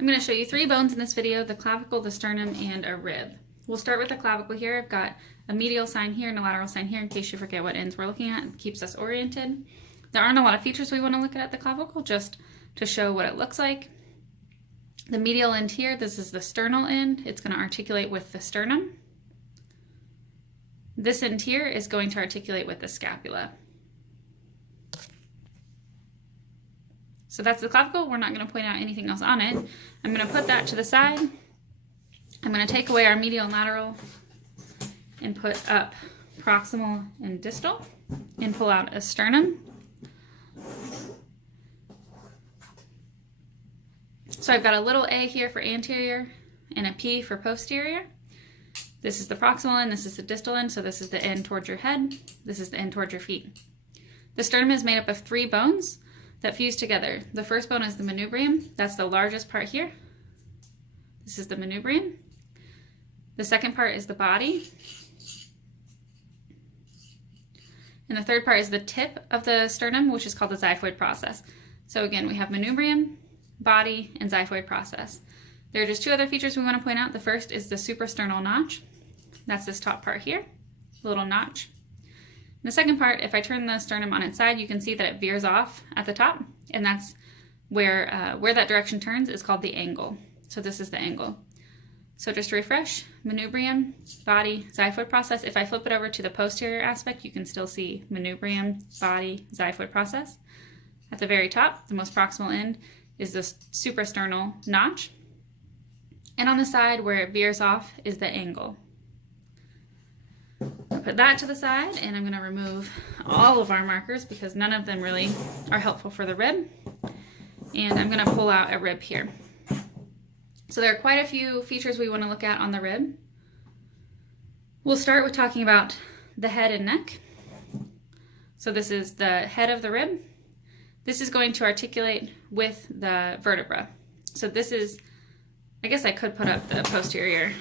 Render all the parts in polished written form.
I'm going to show you 3 bones in this video: the clavicle, the sternum, and a rib. We'll start with the clavicle here. I've got a medial sign here and a lateral sign here in case you forget what ends we're looking at. It keeps us oriented. There aren't a lot of features we want to look at the clavicle, just to show what it looks like. The medial end here, this is the sternal end. It's going to articulate with the sternum. This end here is going to articulate with the scapula. So that's the clavicle. We're not going to point out anything else on it. I'm going to put that to the side. I'm going to take away our medial and lateral and put up proximal and distal and pull out a sternum. So I've got a little a here for anterior and a p for posterior. This is the proximal end, this is the distal end, so this is the end towards your head, this is the end towards your feet. The sternum is made up of 3 bones that fuse together. The first bone is the manubrium. That's the largest part here. This is the manubrium. The second part is the body. And the third part is the tip of the sternum, which is called the xiphoid process. So again, we have manubrium, body, and xiphoid process. There are just 2 other features we want to point out. The first is the suprasternal notch. That's this top part here, little notch. The second part, if I turn the sternum on its side, you can see that it veers off at the top, and that's where that direction turns is called the angle. So this is the angle. So just to refresh, manubrium, body, xiphoid process. If I flip it over to the posterior aspect, you can still see manubrium, body, xiphoid process. At the very top, the most proximal end, is the suprasternal notch. And on the side where it veers off is the angle. I'll put that to the side, and I'm going to remove all of our markers because none of them really are helpful for the rib. And I'm going to pull out a rib here. So there are quite a few features we want to look at on the rib. We'll start with talking about the head and neck. So this is the head of the rib. This is going to articulate with the vertebra. So this is, I guess I could put up the posterior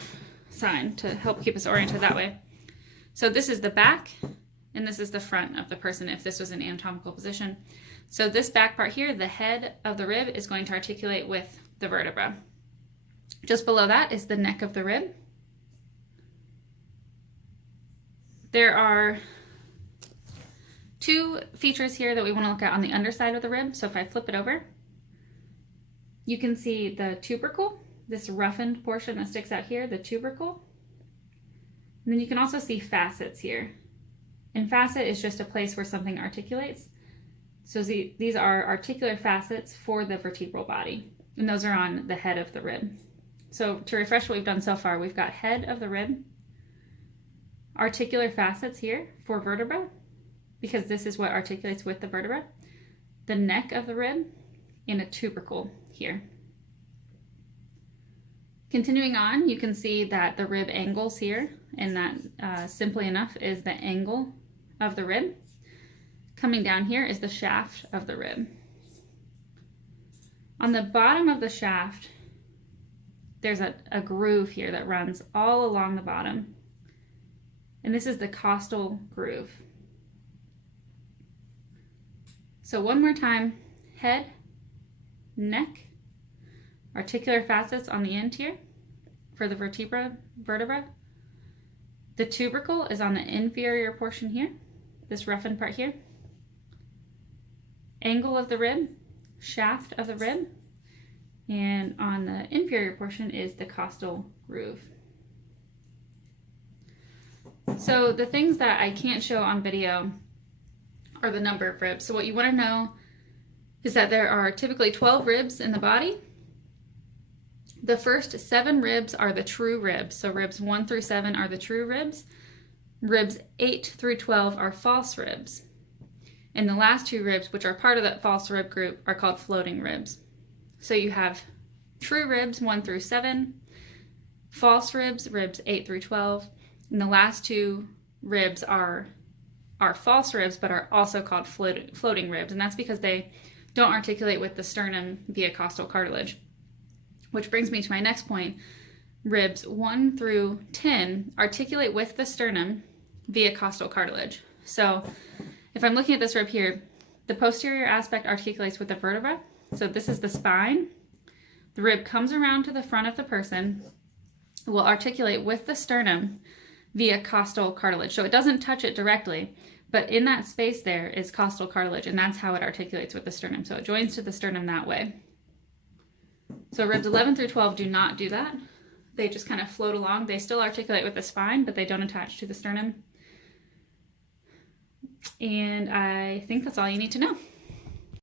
sign to help keep us oriented that way. So this is the back, and this is the front of the person if this was an anatomical position. So this back part here, the head of the rib, is going to articulate with the vertebra. Just below that is the neck of the rib. There are 2 features here that we want to look at on the underside of the rib. So if I flip it over, you can see the tubercle, this roughened portion that sticks out here, the tubercle. And then you can also see facets here. And facet is just a place where something articulates. So these are articular facets for the vertebral body, and those are on the head of the rib. So to refresh what we've done so far, we've got head of the rib, articular facets here for vertebra, because this is what articulates with the vertebra, the neck of the rib, and a tubercle here. Continuing on, you can see that the rib angles here, and that simply enough is the angle of the rib. Coming down here is the shaft of the rib. On the bottom of the shaft, there's a groove here that runs all along the bottom, and this is the costal groove. So one more time, head, neck, articular facets on the end here for the vertebra. The tubercle is on the inferior portion here, this roughened part here. Angle of the rib, shaft of the rib, and on the inferior portion is the costal groove. So the things that I can't show on video are the number of ribs. So what you want to know is that there are typically 12 ribs in the body. The first 7 ribs are the true ribs. So ribs 1 through 7 are the true ribs. Ribs 8 through 12 are false ribs. And the last 2 ribs, which are part of that false rib group, are called floating ribs. So you have true ribs 1 through 7, false ribs, ribs 8 through 12, and the last 2 ribs are false ribs, but are also called floating ribs, and that's because they don't articulate with the sternum via costal cartilage. Which brings me to my next point. Ribs 1 through 10 articulate with the sternum via costal cartilage. So if I'm looking at this rib here, the posterior aspect articulates with the vertebra. So this is the spine. The rib comes around to the front of the person, will articulate with the sternum via costal cartilage. So it doesn't touch it directly, but in that space there is costal cartilage, and that's how it articulates with the sternum. So it joins to the sternum that way. So ribs 11 through 12 do not do that. They just kind of float along. They still articulate with the spine, but they don't attach to the sternum. And I think that's all you need to know.